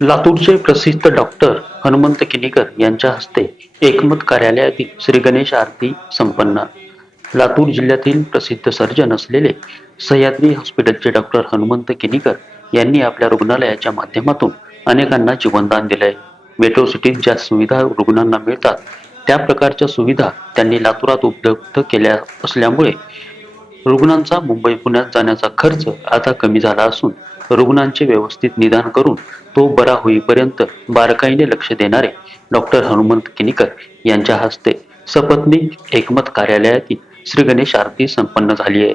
लातूरचे प्रसिद्ध डॉक्टर हनुमंत किनीकर यांच्या हस्ते एकमत कार्यालयातील श्री गणेश आरती संपन्न. लातूर जिल्ह्यातील प्रसिद्ध सर्जन असलेले सह्याद्री हॉस्पिटलचे डॉक्टर हनुमंत किनीकर यांनी आपल्या रुग्णालयाच्या माध्यमातून अनेकांना जीवनदान दिलंय. मेट्रो सिटीत ज्या सुविधा रुग्णांना मिळतात त्या प्रकारच्या सुविधा त्यांनी लातूरात उपलब्ध केल्या असल्यामुळे रुग्णांचा मुंबई पुण्यात जाण्याचा खर्च आता कमी झाला असून रुग्णांचे व्यवस्थित निदान करून तो बरा होईपर्यंत बारकाईने लक्ष देणारे डॉक्टर हनुमंत किनीकर यांच्या हस्ते सपत्नी एकमत कार्यालयातील श्री गणेश आरती संपन्न झाली आहे.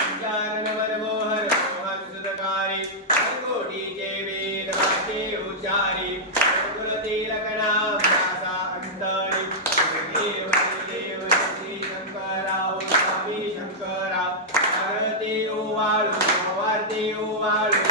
Thank.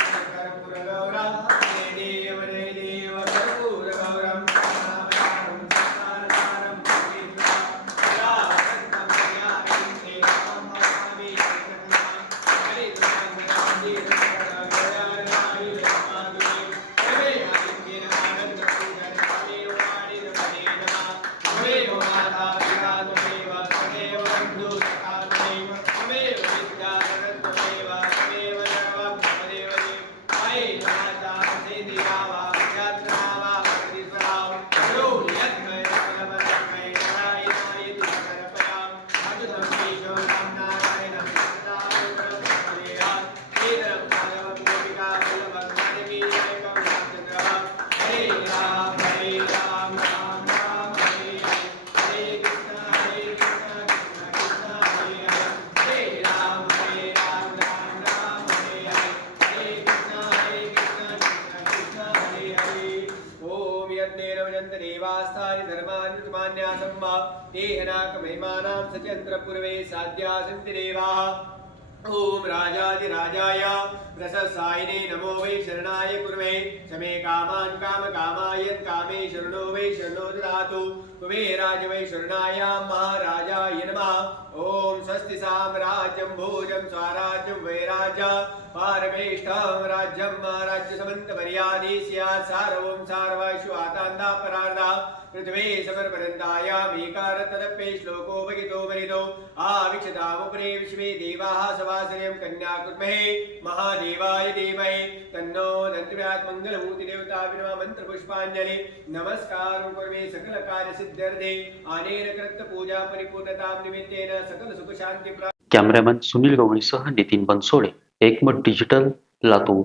धर्मान्यतमान्यासं वा देहनाकमहिमानां सचन्द्रपूर्वे साध्या सन्ति देवाः। ॐ राजाधिराजाय रससायिने नमो वै शरणाय पूर्वे समे कामान् कामकामाय कामे शरणो वै शरणो ददातु। कुबेराज वै शरणाय महाराजाय नमः। ॐ स्वस्ति साम्राज्यं भोजं स्वराज्यं वैराज पारमेष्ठं राज्यं महाराज्यसमन्तपर्यादि स्यात् सार्वं सार्वाशु आतान्दा पृथ्वी समर्पणन्तायामेकारतदप्ये श्लोको भगितो वरितो आविक्षतामुपरे विश्वे देवाः सवासर्यं कन्या कुर्महे महादेवाय धीमहि तन्नो दन्तिव्यात् मङ्गलभूतिदेवता विनम मन्त्रपुष्पाञ्जलि नमस्कारं कुर्मे सकलकार्यसिद्ध्यर्थे अनेन कृतपूजा परिपूर्णतां निमित्तेन सकलसुखशान्तिप्रा cameraman Sunil गवळीसह Nitin Bansode Ekmat digital Latur.